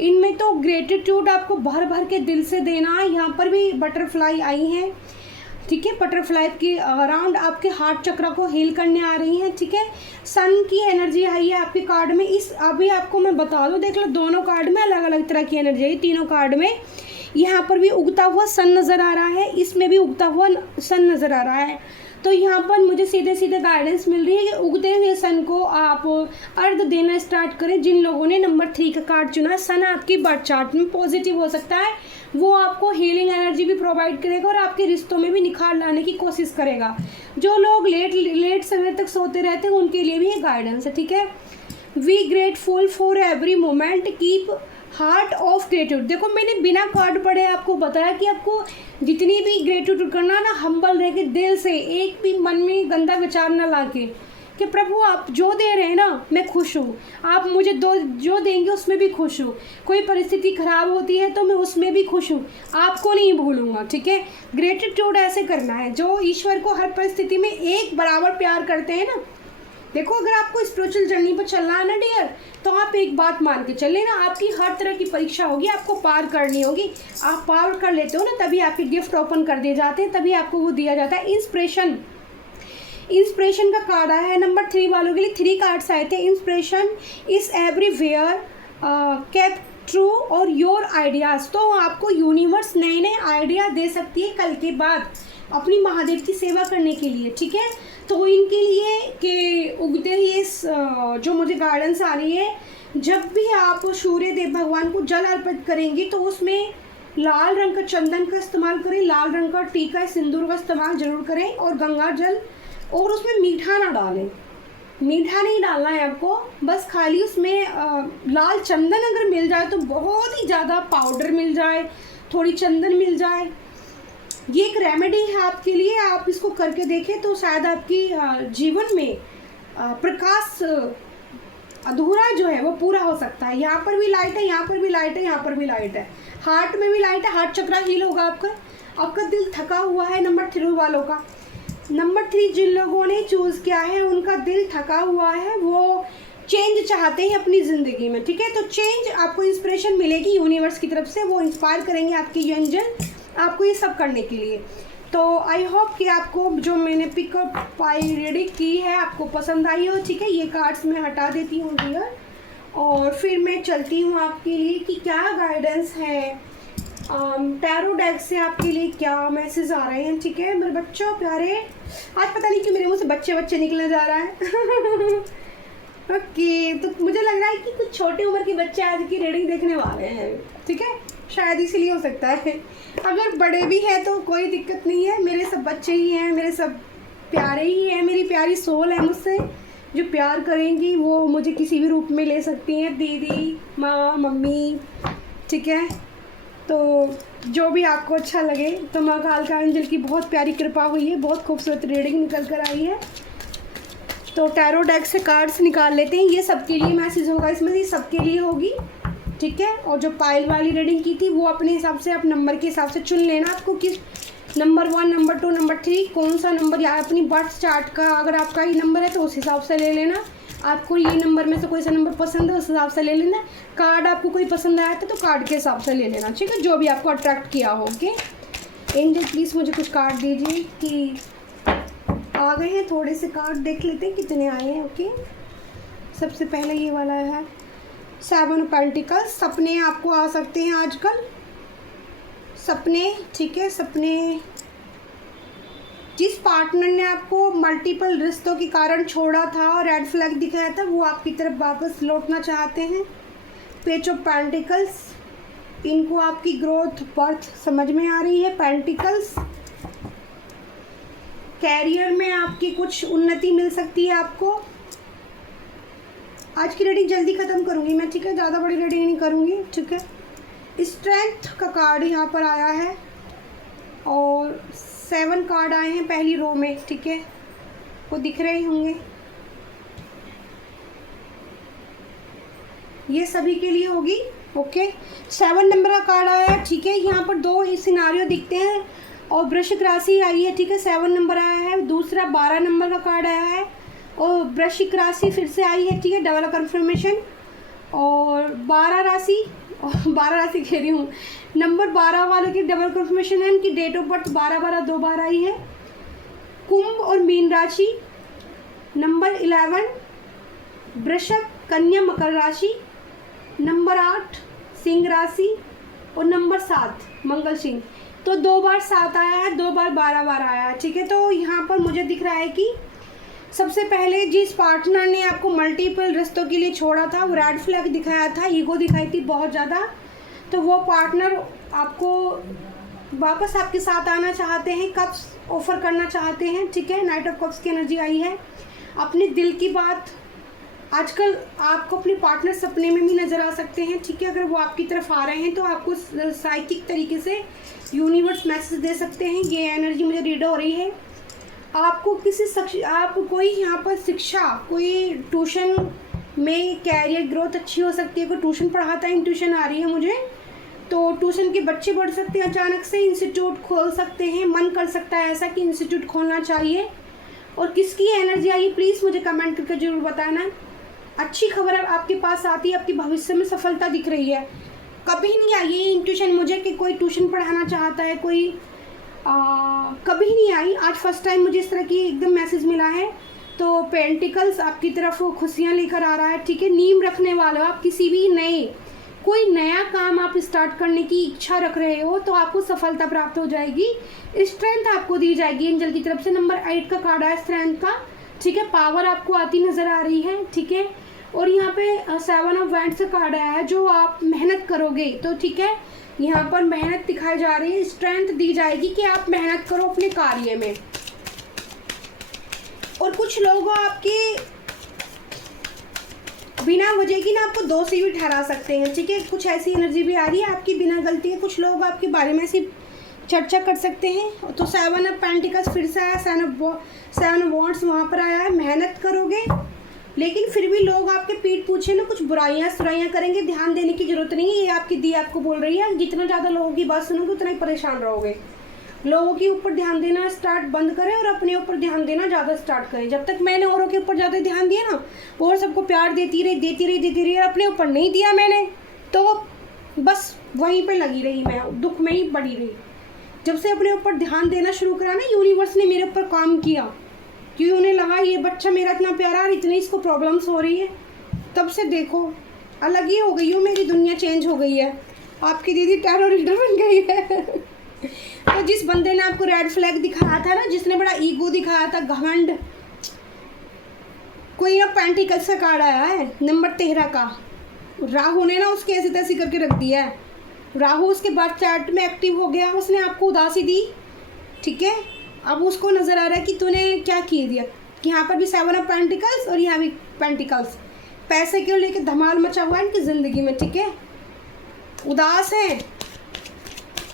इनमें तो ग्रेटिट्यूड आपको भर भर के दिल से देना है। यहाँ पर भी बटरफ्लाई आई हैं, ठीक है। बटरफ्लाई की अराउंड आपके हार्ट चक्र को हील करने आ रही हैं, ठीक है। सन की एनर्जी आई है आपके कार्ड में। इस अभी आपको मैं बता दूं, देख लो दोनों कार्ड में अलग अलग तरह की एनर्जी है, तीनों कार्ड में। यहाँ पर भी उगता हुआ सन नज़र आ रहा है, इसमें भी उगता हुआ सन नज़र आ रहा है। तो यहाँ पर मुझे सीधे सीधे गाइडेंस मिल रही है कि उगते हुए सन को आप अर्घ देना स्टार्ट करें। जिन लोगों ने नंबर 3 का कार्ड चुना, सन आपकी बर्थ चार्ट में पॉजिटिव हो सकता है, वो आपको हीलिंग एनर्जी भी प्रोवाइड करेगा और आपके रिश्तों में भी निखार लाने की कोशिश करेगा। जो लोग लेट समय तक सोते रहते हैं उनके लिए भी ये गाइडेंस है, ठीक है। We grateful for every moment, keep heart of gratitude. देखो मैंने बिना कार्ड पढ़े आपको बताया कि आपको जितनी भी ग्रेटिट्यूड करना ना, हम्बल रह के दिल से, एक भी मन में गंदा विचार ना ला के, कि प्रभु आप जो दे रहे हैं ना मैं खुश हूँ, आप मुझे जो देंगे उसमें भी खुश हूँ, कोई परिस्थिति खराब होती है तो मैं उसमें भी खुश हूँ, आपको नहीं भूलूंगा, ठीक है। ग्रेटिट्यूड ऐसे करना है जो ईश्वर को हर परिस्थिति में एक बराबर प्यार करते हैं ना। देखो अगर आपको स्पिरिचुअल जर्नी पर चलना है ना डियर, तो आप एक बात मान के चले ना, आपकी हर तरह की परीक्षा होगी, आपको पार करनी होगी, आप पार कर लेते हो ना, तभी आपके गिफ्ट ओपन कर दिए जाते हैं, तभी आपको वो दिया जाता है। इंस्पिरेशन का कार्ड आया है नंबर 3 वालों के लिए। 3 कार्ड्स आए थे। Inspiration is everywhere, cap true और योर आइडियाज़। तो आपको यूनिवर्स नए नए आइडिया दे सकती है कल के बाद अपनी महादेव की सेवा करने के लिए, ठीक है। तो इनके लिए कि उगते ही जो मुझे गाइडेंस आ रही है, जब भी आप सूर्य देव भगवान को जल अर्पित करेंगी तो उसमें लाल रंग का चंदन का इस्तेमाल करें, लाल रंग का टीका सिंदूर का इस्तेमाल जरूर करें, और गंगा जल, और उसमें मीठा ना डालें, मीठा नहीं डालना है आपको, बस खाली उसमें लाल चंदन अगर मिल जाए तो बहुत ही ज़्यादा, पाउडर मिल जाए, थोड़ी चंदन मिल जाए, ये एक रेमेडी है आपके लिए। आप इसको करके देखें तो शायद आपकी जीवन में प्रकाश अधूरा जो है वो पूरा हो सकता है। यहाँ पर भी लाइट है, यहाँ पर भी लाइट है, यहाँ पर भी लाइट है, हार्ट में भी लाइट है, हार्ट चक्र हील होगा आपका दिल थका हुआ है नंबर 3 वालों का। नंबर 3 जिन लोगों ने चूज़ किया है उनका दिल थका हुआ है, वो चेंज चाहते हैं अपनी ज़िंदगी में, ठीक है। तो चेंज आपको इंस्पिरेशन मिलेगी यूनिवर्स की तरफ से, वो इंस्पायर करेंगे आपके एंजल आपको ये सब करने के लिए। तो आई होप कि आपको जो मैंने पिकअप पाई रीडिंग की है आपको पसंद आई हो। ठीक है, ये कार्ड्स मैं हटा देती हूँ डियर, और फिर मैं चलती हूँ आपके लिए कि क्या गाइडेंस है टैरो डेक से आपके लिए, क्या मैसेज आ रहे हैं। ठीक है मेरे बच्चों प्यारे, आज पता नहीं कि मेरे मुँह से बच्चे बच्चे निकलने जा रहा है ओके, तो मुझे लग रहा है कि कुछ छोटी उम्र के बच्चे आज की रीडिंग देखने वाले हैं। ठीक है, शायद इसीलिए हो सकता है। अगर बड़े भी हैं तो कोई दिक्कत नहीं है, मेरे सब बच्चे ही हैं, मेरे सब प्यारे ही हैं, मेरी प्यारी सोल है मुझसे जो प्यार करेंगी वो मुझे किसी भी रूप में ले सकती हैं, दीदी, माँ, मम्मी। ठीक है, तो जो भी आपको अच्छा लगे। तो माँ कालका एंजल की बहुत प्यारी कृपा हुई है, बहुत खूबसूरत रीडिंग निकल कर आई है। तो टैरो डेक से कार्ड्स निकाल लेते हैं, ये सबके लिए मैसेज होगा, इसमें से सबके लिए होगी। ठीक है, और जो पायल वाली रीडिंग की थी वो अपने हिसाब से आप नंबर के हिसाब से चुन लेना, आपको किस नंबर 1, नंबर 2, नंबर 3 कौन सा नंबर, या अपनी बर्थ चार्ट का अगर आपका ये नंबर है तो उस हिसाब से ले लेना। आपको ये नंबर में से कोई सा नंबर पसंद है उस हिसाब से ले लेना। कार्ड आपको कोई पसंद आया था तो कार्ड के हिसाब से ले लेना। ठीक है, जो भी आपको अट्रैक्ट किया हो। ओके एंजल प्लीज़ मुझे कुछ कार्ड दीजिए कि आ गए हैं, थोड़े से कार्ड देख लेते हैं कितने आए हैं। ओके, सबसे पहले ये वाला है 7 पेंटिकल्स। सपने आपको आ सकते हैं आजकल, सपने। ठीक है, सपने जिस पार्टनर ने आपको मल्टीपल रिश्तों के कारण छोड़ा था और रेड फ्लैग दिखाया था वो आपकी तरफ वापस लौटना चाहते हैं। पेज ऑफ पेंटिकल्स, इनको आपकी ग्रोथ बर्थ समझ में आ रही है। पेंटिकल्स, कैरियर में आपकी कुछ उन्नति मिल सकती है आपको। आज की रीडिंग जल्दी ख़त्म करूँगी मैं। ठीक है, ज़्यादा बड़ी रीडिंग नहीं करूँगी। ठीक है, स्ट्रेंथ का कार्ड यहाँ पर आया है और 7 कार्ड आए हैं पहली रो में। ठीक है, वो दिख रहे होंगे, ये सभी के लिए होगी। ओके, 7 नंबर का कार्ड आया है। ठीक है, यहाँ पर 2 सिनारियो दिखते हैं और वृश्चिक राशि आई है। ठीक है, 7 नंबर आया है। दूसरा 12 नंबर का कार्ड आया है और वृश्चिक राशि फिर से आई है। ठीक है, डबल कंफर्मेशन। और 12 राशि और 12 राशि कह रही हूँ, नंबर 12 वालों की डबल कंफर्मेशन है, उनकी डेट ऑफ बर्थ 12/12 2 बार आई है। कुंभ और मीन राशि, नंबर 11 वृषभ, कन्या, मकर राशि, नंबर 8 सिंह राशि और नंबर 7 मंगल सिंह। तो 2 बार 7 आया है, 2 बार 12 बार आया है। ठीक है, तो यहाँ पर मुझे दिख रहा है कि सबसे पहले जिस पार्टनर ने आपको मल्टीपल रिश्तों के लिए छोड़ा था वो रेड फ्लैग दिखाया था, ईगो दिखाई थी बहुत ज़्यादा, तो वो पार्टनर आपको वापस आपके साथ आना चाहते हैं, कप्स ऑफर करना चाहते हैं। ठीक है, नाइट ऑफ कप्स की एनर्जी आई है। अपने दिल की बात आजकल आपको अपने पार्टनर सपने में भी नज़र आ सकते हैं। ठीक है, अगर वो आपकी तरफ आ रहे हैं तो आपको साइकिक तरीके से यूनिवर्स मैसेज दे सकते हैं। ये एनर्जी मुझे रीड हो रही है। आपको आप कोई यहाँ पर शिक्षा, कोई ट्यूशन में कैरियर ग्रोथ अच्छी हो सकती है। कोई ट्यूशन पढ़ाता है, ट्यूशन आ रही है मुझे, तो ट्यूशन के बच्चे बढ़ सकते हैं, अचानक से इंस्टीट्यूट खोल सकते हैं, मन कर सकता है ऐसा कि इंस्टीट्यूट खोलना चाहिए। और किसकी एनर्जी आई प्लीज़ मुझे कमेंट करके ज़रूर बताना। अच्छी खबर आपके पास आती है, आपके भविष्य में सफलता दिख रही है। कभी नहीं आई ये इंट्यूशन मुझे कि कोई ट्यूशन पढ़ाना चाहता है, कोई कभी नहीं आई। आज फर्स्ट टाइम मुझे इस तरह की एकदम मैसेज मिला है। तो पेंटिकल्स आपकी तरफ खुशियाँ लेकर आ रहा है। ठीक है, नींव रखने वाले हो आप, किसी भी कोई नया काम आप स्टार्ट करने की इच्छा रख रहे हो तो आपको सफलता प्राप्त हो जाएगी। स्ट्रेंथ आपको दी जाएगी एंजल की तरफ से। नंबर 8 का कार्ड है स्ट्रेंथ का। ठीक है, पावर आपको आती नज़र आ रही है। ठीक है, और यहाँ पे 7 ऑफ वैंड्स का कार्ड आया है, जो आप मेहनत करोगे तो ठीक है, यहाँ पर मेहनत दिखाई जा रही है, स्ट्रेंथ दी जाएगी कि आप मेहनत करो अपने कार्य में। और कुछ लोग आपके बिना वजह की ना आपको दोषी भी ठहरा सकते हैं। ठीक है, कुछ ऐसी एनर्जी भी आ रही है आपकी बिना गलती के कुछ लोग आपके बारे में ऐसी चर्चा कर सकते हैं। तो 7 ऑफ पेंटिकल्स फिर से आया, 7 ऑफ वॉन्ड्स वहाँ पर आया है। मेहनत करोगे लेकिन फिर भी लोग आपके पीठ पूछे ना कुछ बुराइयाँ करेंगे, ध्यान देने की जरूरत नहीं है। ये आपकी दी आपको बोल रही है, जितना ज़्यादा लोगों की बात सुनोगे उतना ही परेशान रहोगे। लोगों के ऊपर ध्यान देना स्टार्ट बंद करें और अपने ऊपर ध्यान देना ज़्यादा स्टार्ट करें। जब तक मैंने औरों के ऊपर ज़्यादा ध्यान दिया ना, और सबको प्यार देती रही, अपने ऊपर नहीं दिया मैंने, तो बस वहीं पे लगी रही, मैं दुख में ही पड़ी रही। जब से अपने ऊपर ध्यान देना शुरू करा ना, यूनिवर्स ने मेरे ऊपर काम किया, क्योंकि उन्हें लगा ये बच्चा मेरा इतना प्यारा और इतनी इसको प्रॉब्लम्स हो रही है, तब से देखो अलग ही हो गई हूँ, मेरी दुनिया चेंज हो गई है। आपकी दीदी टेररिस्ट बन गई है। तो जिस बंदे ने आपको रेड फ्लैग दिखाया था ना, जिसने बड़ा ईगो दिखाया था, घमंड, कोई ना पेंटिकल्स का कार्ड आया है नंबर 13 का, राहु ने ना उसके ऐसे तैसे करके रख दिया है। राहु उसके बर्थ चार्ट में एक्टिव हो गया, उसने आपको उदासी दी, ठीक है। अब उसको नज़र आ रहा है कि तूने क्या किए दिया, कि यहाँ पर भी 7 ऑफ पेंटिकल्स और यहाँ भी पेंटिकल्स, पैसे क्यों लेके धमाल मचा हुआ है इनकी ज़िंदगी में, ठीक है। उदास है,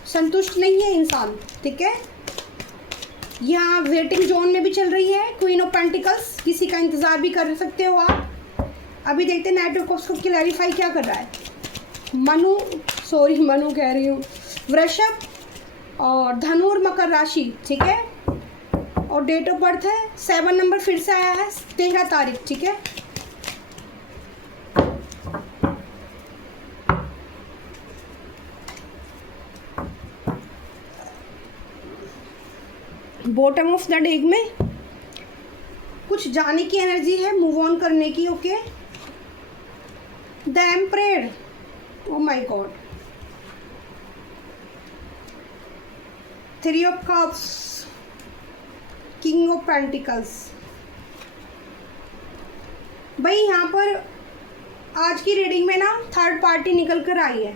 संतुष्ट नहीं है इंसान, ठीक है। यहाँ वेटिंग जोन में भी चल रही है क्वीन ऑफ पेंटिकल्स, किसी का इंतज़ार भी कर सकते हो आप। अभी देखते हैं नाइट ऑफ कप्स को क्लैरिफाई क्या कर रहा है। मनु कह रही हूँ, वृषभ और धनु और मकर राशि, ठीक है। और डेट ऑफ बर्थ है 7 नंबर फिर से आया है, 13 तारीख, ठीक है। बॉटम ऑफ द डेक में कुछ जाने की एनर्जी है, मूव ऑन करने की, okay. The emperor, oh my God, 3 of cups, king of pentacles. भाई यहाँ पर आज की रीडिंग में ना थर्ड पार्टी निकल कर आई है,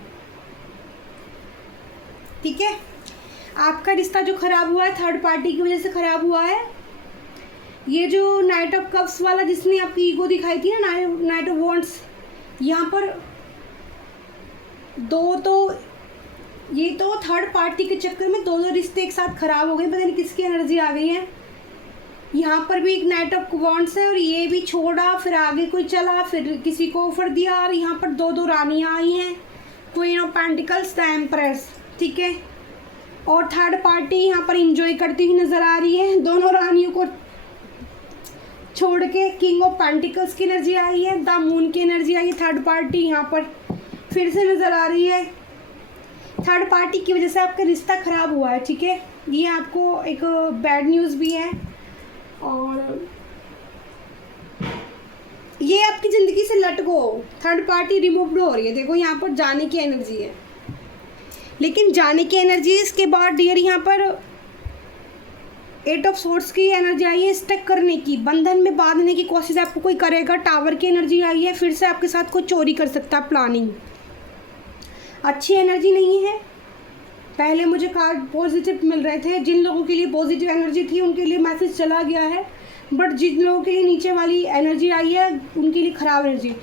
ठीक है। आपका रिश्ता जो खराब हुआ है थर्ड पार्टी की वजह से खराब हुआ है। ये जो नाइट ऑफ कप्स वाला जिसने आपकी ईगो दिखाई थी ना, नाइट ऑफ वॉन्ड्स, यहाँ पर ये तो थर्ड पार्टी के चक्कर में दोनों रिश्ते एक साथ खराब हो गए, पता नहीं किसकी एनर्जी आ गई है। यहाँ पर भी एक नाइट ऑफ वॉन्ड्स है और ये भी छोड़ा, फिर आगे कोई चला, फिर किसी को ऑफर दिया, और यहाँ पर दो रानियाँ आई हैं, queen of pentacles, the empress, ठीक है। और थर्ड पार्टी यहाँ पर इंजॉय करती हुई नज़र आ रही है, दोनों रानियों को छोड़ के। किंग ऑफ पेंटिकल्स की एनर्जी आई है, द मून की एनर्जी आई है, थर्ड पार्टी यहाँ पर फिर से नज़र आ रही है। थर्ड पार्टी की वजह से आपका रिश्ता ख़राब हुआ है, ठीक है। ये आपको एक बैड न्यूज़ भी है, और ये आपकी ज़िंदगी से लट गो, थर्ड पार्टी रिमूव्ड हो रही है। देखो यहाँ पर जाने की एनर्जी है, लेकिन जाने की एनर्जी इसके बाद डियर यहाँ पर 8 ऑफ सोर्ट्स की एनर्जी आई है, स्टक करने की, बंधन में बांधने की कोशिश आपको कोई करेगा। टावर की एनर्जी आई है, फिर से आपके साथ कोई चोरी कर सकता है, प्लानिंग। अच्छी एनर्जी नहीं है। पहले मुझे कार्ड पॉजिटिव मिल रहे थे, जिन लोगों के लिए पॉजिटिव एनर्जी थी उनके लिए मैसेज चला गया है, बट जिन लोगों के लिए नीचे वाली एनर्जी आई है उनके लिए ख़राब एनर्जी,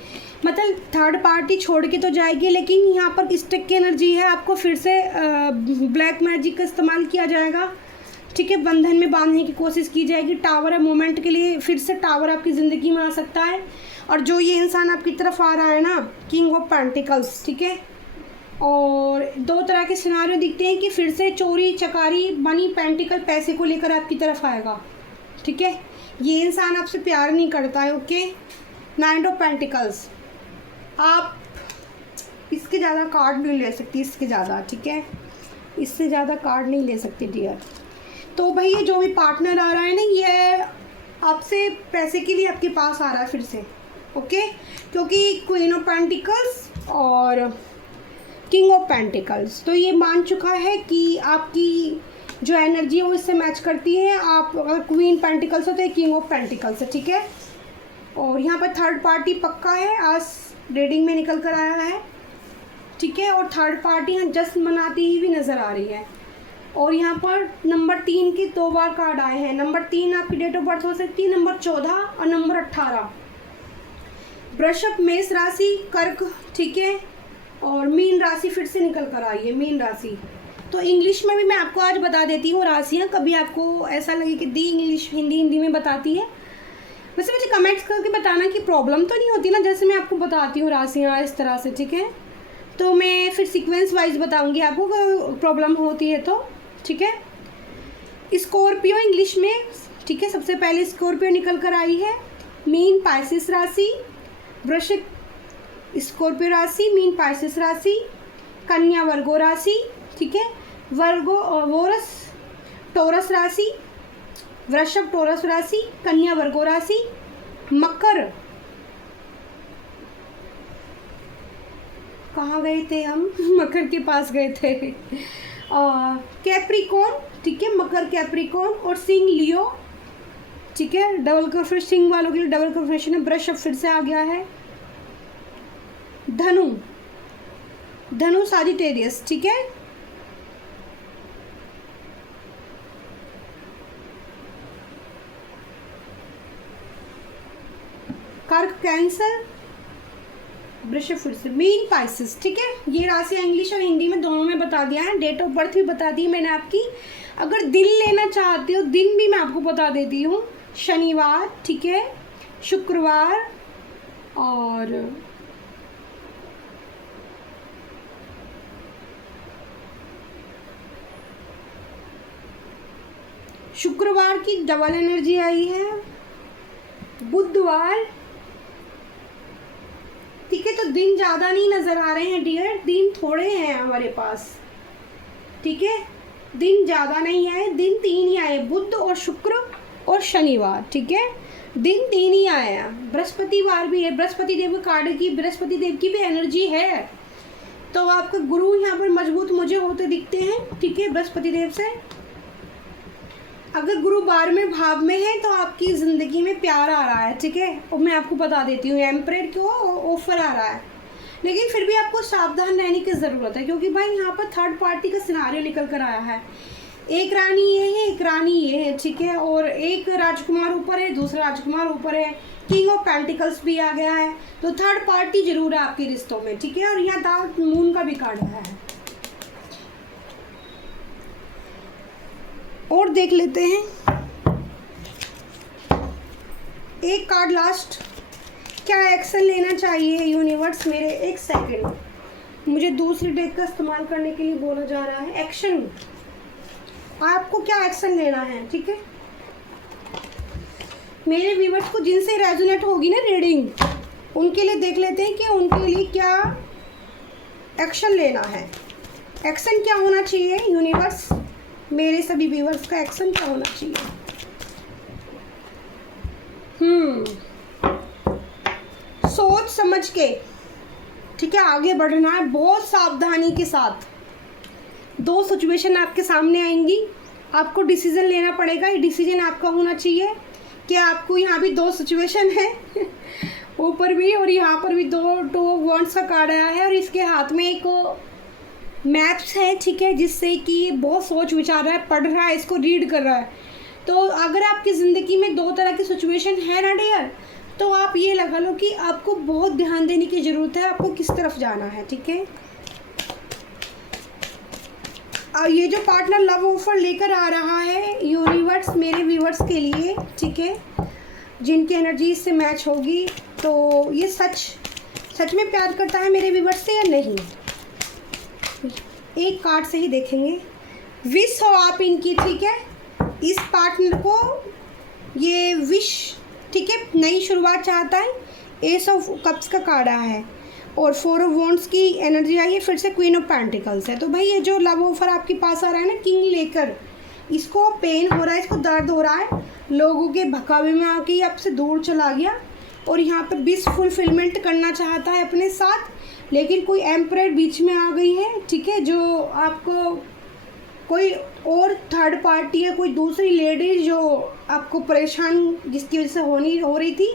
मतलब थर्ड पार्टी छोड़ के तो जाएगी, लेकिन यहाँ पर स्टक की एनर्जी है। आपको फिर से ब्लैक मैजिक का इस्तेमाल किया जाएगा, ठीक है। बंधन में बांधने की कोशिश की जाएगी। टावर है, मोमेंट के लिए फिर से टावर आपकी ज़िंदगी में आ सकता है। और जो ये इंसान आपकी तरफ आ रहा है ना, किंग ऑफ पेंटिकल्स, ठीक है। और 2 तरह के सिनारियो दिखते हैं कि फिर से चोरी चकारी, मनी, पेंटिकल, पैसे को लेकर आपकी तरफ आएगा, ठीक है। ये इंसान आपसे प्यार नहीं करता है, ओके। 9 ऑफ पेंटिकल्स, आप इसके ज़्यादा कार्ड नहीं ले सकती, इसके ज़्यादा, ठीक है। इससे ज़्यादा कार्ड नहीं ले सकती डियर। तो भाई ये जो भी पार्टनर आ रहा है ना, ये आपसे पैसे के लिए आपके पास आ रहा है फिर से, ओके। क्योंकि क्वीन ऑफ पेंटिकल्स और किंग ऑफ पेंटिकल्स, तो ये मान चुका है कि आपकी जो एनर्जी है वो इससे मैच करती है। आप अगर क्वीन पेंटिकल्स हो तो ये किंग ऑफ पेंटिकल्स है, ठीक है। और यहाँ पर थर्ड पार्टी पक्का है, आज रीडिंग में निकल कर आया है, ठीक है। और थर्ड पार्टी यहाँ जश्न मनाती ही भी नज़र आ रही है। और यहाँ पर नंबर 3 की 2 बार कार्ड आए हैं। नंबर 3 आपकी डेट ऑफ बर्थ हो सकती है, नंबर 14 और नंबर 18। वृषभ, मेष राशि, कर्क, ठीक है। और मीन राशि फिर से निकल कर आई है, मीन राशि। तो इंग्लिश में भी मैं आपको आज बता देती हूँ राशियाँ, कभी आपको ऐसा लगे कि दी इंग्लिश हिंदी में बताती है। वैसे मुझे कमेंट्स करके बताना कि प्रॉब्लम तो नहीं होती ना, जैसे मैं आपको बताती हूँ राशियाँ इस तरह से, ठीक है। तो मैं फिर सीक्वेंस वाइज बताऊँगी आपको, प्रॉब्लम होती है तो, ठीक है। स्कॉर्पियो इंग्लिश में, ठीक है। सबसे पहले स्कॉर्पियो निकल कर आई है, मीन पाइसेस राशि, वृश्चिक स्कॉर्पियो राशि, मीन पाइसेस राशि, कन्या वर्गो राशि, ठीक है। वोरस टोरस राशि, वृषभ टोरस राशि, कन्या वर्गो राशि, मकर, कहाँ गए थे हम? मकर के पास गए थे। कैप्रिकॉन, ठीक है, मकर कैप्रिकॉन, और सिंह लियो, ठीक है, डबल कन्फर्मेशन, सिंह वालों के लिए डबल कन्फर्मेशन है। वृषभ फिर से आ गया है। धनु, धनु साजिटेरियस, ठीक है। कर्क कैंसर, वृषभ फिर से, मीन पाइसेस, ठीक है। ये राशि इंग्लिश और हिंदी में दोनों में बता दिया है, डेट ऑफ बर्थ भी बता दी मैंने आपकी। अगर दिन लेना चाहते हो, दिन भी मैं आपको बता देती हूँ। शनिवार, ठीक है, शुक्रवार, और शुक्रवार की डबल एनर्जी आई है। बुधवार, ठीक है, तो दिन ज़्यादा नहीं नज़र आ रहे हैं डियर, दिन थोड़े हैं हमारे पास, ठीक है, दिन ज़्यादा नहीं आए, दिन 3 ही आए, बुध और शुक्र और शनिवार, ठीक है, दिन 3 ही आए हैं। बृहस्पतिवार भी है, बृहस्पति देव कार्ड की, बृहस्पति देव की भी एनर्जी है, तो आपके गुरु यहाँ पर मजबूत मुझे होते दिखते हैं, ठीक है, बृहस्पति देव से। अगर गुरु 12वें भाव में है तो आपकी ज़िंदगी में प्यार आ रहा है, ठीक है, और मैं आपको बता देती हूँ एम्परर को ऑफर आ रहा है, लेकिन फिर भी आपको सावधान रहने की ज़रूरत है, क्योंकि भाई यहाँ पर थर्ड पार्टी का सिनारियो निकल कर आया है। एक रानी ये है, एक रानी ये है, ठीक है, और एक राजकुमार ऊपर है, दूसरा राजकुमार ऊपर है, किंग ऑफ पेंटिकल्स भी आ गया है, तो थर्ड पार्टी जरूर है आपके रिश्तों में, ठीक है, और यहाँ डार्क मून का भी कार्ड आया है। और देख लेते हैं एक कार्ड लास्ट, क्या एक्शन लेना चाहिए यूनिवर्स मेरे। एक सेकंड, मुझे दूसरी डेक का इस्तेमाल करने के लिए बोला जा रहा है। एक्शन, आपको क्या एक्शन लेना है, ठीक है। मेरे व्यूअर्स को जिनसे रेजोनेट होगी ना रीडिंग, उनके लिए देख लेते हैं कि उनके लिए क्या एक्शन लेना है। एक्शन क्या होना चाहिए यूनिवर्स, मेरे सभी व्यूअर्स का एक्शन क्या होना चाहिए। सोच समझ के, ठीक है, आगे बढ़ना है बहुत सावधानी के साथ। 2 सिचुएशन आपके सामने आएंगी, आपको डिसीजन लेना पड़ेगा। ये डिसीजन आपका होना चाहिए कि आपको यहाँ भी 2 सिचुएशन है ऊपर भी और यहाँ पर भी 2 वॉन्ड्स का कार्ड आया है, और इसके हाथ में एक मैप्स है, ठीक है, जिससे कि ये बहुत सोच विचार रहा है, पढ़ रहा है, इसको रीड कर रहा है। तो अगर आपकी ज़िंदगी में 2 तरह की सिचुएशन है ना डियर, तो आप ये लगा लो कि आपको बहुत ध्यान देने की ज़रूरत है, आपको किस तरफ जाना है, ठीक है। और ये जो पार्टनर लव ऑफर लेकर आ रहा है यूनिवर्स मेरे व्यूवर्स के लिए, ठीक है, जिनकी एनर्जी इससे मैच होगी, तो ये सच में प्यार करता है मेरे व्यूवर्स से या नहीं, एक कार्ड से ही देखेंगे। विश हो आप इनकी, ठीक है, इस पार्टनर को ये विश, ठीक है, नई शुरुआत चाहता है। एस ऑफ कप्स का कार्ड आया है और 4 ऑफ वॉन्ड्स की एनर्जी आई है, फिर से क्वीन ऑफ पेंटिकल्स है। तो भाई ये जो लव ऑफर आपके पास आ रहा है ना किंग लेकर, इसको पेन हो रहा है, इसको दर्द हो रहा है, लोगों के भकावे में आके ये आपसे दूर चला गया और यहाँ पर विश फुलफिलमेंट करना चाहता है अपने साथ, लेकिन कोई एम्परर बीच में आ गई है, ठीक है, जो आपको कोई और थर्ड पार्टी है, कोई दूसरी लेडीज जो आपको परेशान जिसकी वजह से हो रही थी,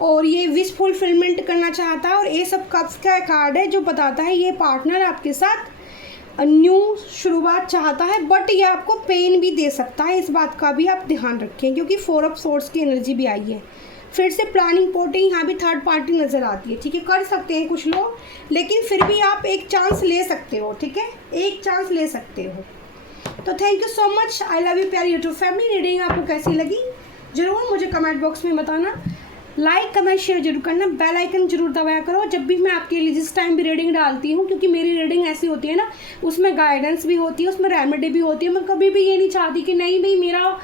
और ये विश फुलफिलमेंट करना चाहता है। और ये सब कप्स का कार्ड है जो बताता है ये पार्टनर आपके साथ न्यू शुरुआत चाहता है, बट ये आपको पेन भी दे सकता है, इस बात का भी आप ध्यान रखें, क्योंकि 4 ऑफ सोर्ड्स की एनर्जी भी आई है। फिर से प्लानिंग पोर्टिंग, यहाँ भी थर्ड पार्टी नज़र आती है, ठीक है, कर सकते हैं कुछ लोग, लेकिन फिर भी आप एक चांस ले सकते हो, ठीक है, एक चांस ले सकते हो। तो thank you so much, I love you प्यारी यूट्यूब फैमिली। रीडिंग आपको कैसी लगी ज़रूर मुझे कमेंट बॉक्स में बताना, लाइक कमेंट शेयर जरूर करना, बेल आइकन जरूर दबाया करो जब भी मैं आपके लिए जिस टाइम भी रीडिंग डालती हूँ, क्योंकि मेरी रीडिंग ऐसी होती है ना, उसमें गाइडेंस भी होती है, उसमें रेमेडी भी होती है। मैं कभी भी ये नहीं चाहती कि नहीं भाई मेरा।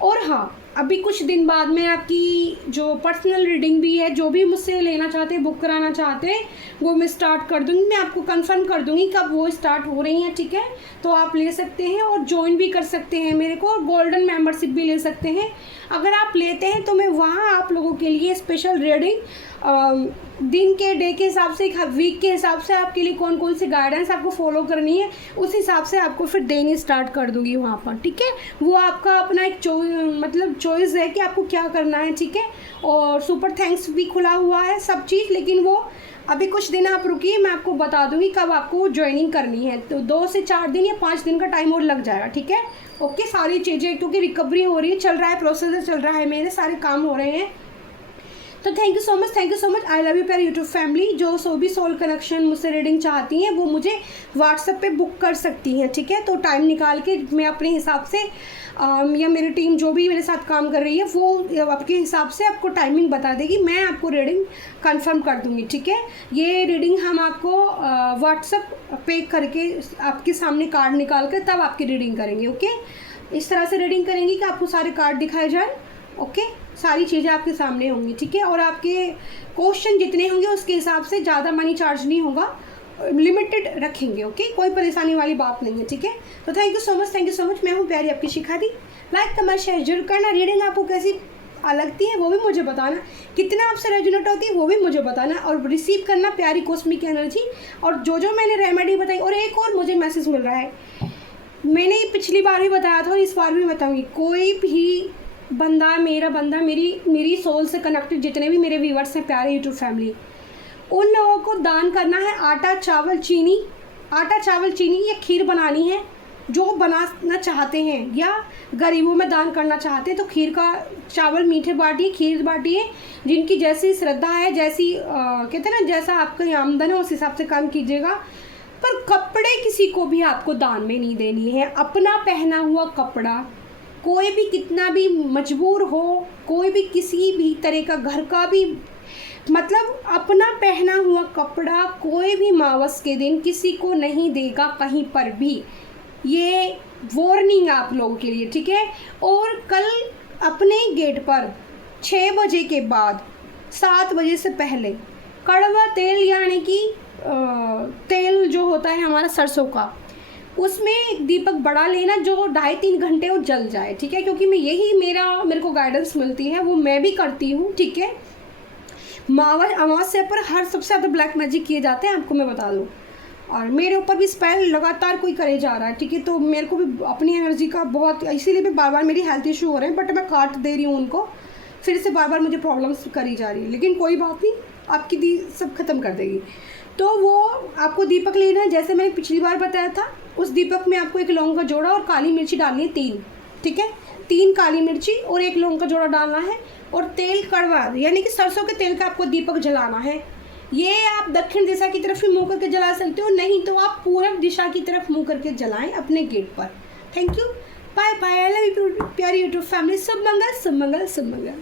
और हाँ, अभी कुछ दिन बाद में आपकी जो पर्सनल रीडिंग भी है, जो भी मुझसे लेना चाहते हैं, बुक कराना चाहते हैं, वो मैं स्टार्ट कर दूँगी। मैं आपको कंफर्म कर दूँगी कब वो स्टार्ट हो रही हैं, ठीक है। तो आप ले सकते हैं और ज्वाइन भी कर सकते हैं मेरे को, और गोल्डन मेंबरशिप भी ले सकते हैं। अगर आप लेते हैं तो मैं वहाँ आप लोगों के लिए स्पेशल रीडिंग दिन के डे के हिसाब से, वीक के हिसाब से आपके लिए कौन कौन सी गाइडेंस आपको फॉलो करनी है, उस हिसाब से आपको फिर देनी स्टार्ट कर दूँगी वहाँ पर, ठीक है। वो आपका अपना एक चॉइस है कि आपको क्या करना है, ठीक है। और सुपर थैंक्स भी खुला हुआ है सब चीज़, लेकिन वो अभी कुछ दिन आप रुकिए, मैं आपको बता दूँगी कब आपको ज्वाइनिंग करनी है। तो 2 से 4 दिन या 5 दिन का टाइम और लग जाएगा, ठीक है। ओके, सारी चीज़ें क्योंकि रिकवरी हो रही है, चल रहा है, प्रोसेस चल रहा है, मेरे सारे काम हो रहे हैं। तो thank you so much, I love you प्यार यूट्यूब फैमिली। जो भी सोल कनेक्शन मुझसे रीडिंग चाहती हैं वो मुझे व्हाट्सएप पे बुक कर सकती हैं, ठीक है। तो टाइम निकाल के मैं अपने हिसाब से या मेरी टीम जो भी मेरे साथ काम कर रही है वो आपके हिसाब से आपको टाइमिंग बता देगी, मैं आपको रीडिंग कंफर्म कर दूँगी, ठीक है। ये रीडिंग हम आपको व्हाट्सएप पे करके आपके सामने कार्ड निकाल कर तब आपकी रीडिंग करेंगे, ओके। इस तरह से रीडिंग करेंगे कि आपको सारे कार्ड दिखाए जाए, ओके। सारी चीज़ें आपके सामने होंगी, ठीक है। और आपके क्वेश्चन जितने होंगे उसके हिसाब से ज़्यादा मनी चार्ज नहीं होगा, लिमिटेड रखेंगे, ओके। कोई परेशानी वाली बात नहीं है, ठीक है। तो थैंक यू सो मच। मैं हूँ प्यारी आपकी शिखा दी। लाइक कमेंट शेयर जरूर करना। रीडिंग आपको कैसी लगती है वो भी मुझे बताना, कितना आपसे रेजोनेट होती है वो भी मुझे बताना, और रिसीव करना प्यारी कॉस्मिक एनर्जी। और जो मैंने रेमेडी बताई, और एक और मुझे मैसेज मिल रहा है, मैंने पिछली बार भी बताया था और इस बार भी बताऊँगी, कोई भी बंदा मेरी सोल से कनेक्टेड जितने भी मेरे व्यूअर्स हैं प्यारे यूट्यूब फैमिली, उन लोगों को दान करना है आटा चावल चीनी या खीर बनानी है। जो बनाना चाहते हैं या गरीबों में दान करना चाहते हैं तो खीर का चावल मीठे बांटिए, खीर बांटिए। जिनकी जैसी श्रद्धा है, जैसी कहते हैं ना, जैसा आपकी आमदन है उस हिसाब से काम कीजिएगा। पर कपड़े किसी को भी आपको दान में नहीं देनी है। अपना पहना हुआ कपड़ा, कोई भी कितना भी मजबूर हो, कोई भी किसी भी तरह का घर का भी, मतलब अपना पहना हुआ कपड़ा कोई भी मावस के दिन किसी को नहीं देगा कहीं पर भी। ये वार्निंग आप लोगों के लिए, ठीक है। और कल अपने गेट पर 6 बजे के बाद 7 बजे से पहले कड़वा तेल, यानी कि तेल जो होता है हमारा सरसों का, उसमें एक दीपक बड़ा लेना जो 2.5-3 घंटे वो जल जाए, ठीक है। क्योंकि मैं मेरे को गाइडेंस मिलती है, वो मैं भी करती हूँ, ठीक है। अमावस्या पर हर सबसे ज़्यादा ब्लैक मैजिक किए जाते हैं, आपको मैं बता दूँ। और मेरे ऊपर भी स्पेल लगातार कोई करे जा रहा है, ठीक है। तो मेरे को भी अपनी एनर्जी का बहुत, इसीलिए भी बार मेरी हेल्थ इशू हो रहे हैं, बट मैं काट दे रही हूँ उनको, फिर से बार मुझे प्रॉब्लम्स करी जा रही है। लेकिन कोई बात नहीं, आपकी दी सब खत्म कर देगी। तो वो आपको दीपक लेना है, जैसे मैंने पिछली बार बताया था। उस दीपक में आपको 1 लौंग का जोड़ा और काली मिर्ची डालनी है 3, ठीक है। 3 काली मिर्ची और 1 लौंग का जोड़ा डालना है। और तेल कड़वा, यानी कि सरसों के तेल का आपको दीपक जलाना है। ये आप दक्षिण दिशा की तरफ भी मुँह करके जला सकते हो, नहीं तो आप पूरब दिशा की तरफ मुँह करके जलाएं अपने गेट पर। Thank you, bye bye, I love you प्यारी यूट्यूब फैमिली। शुभ मंगल।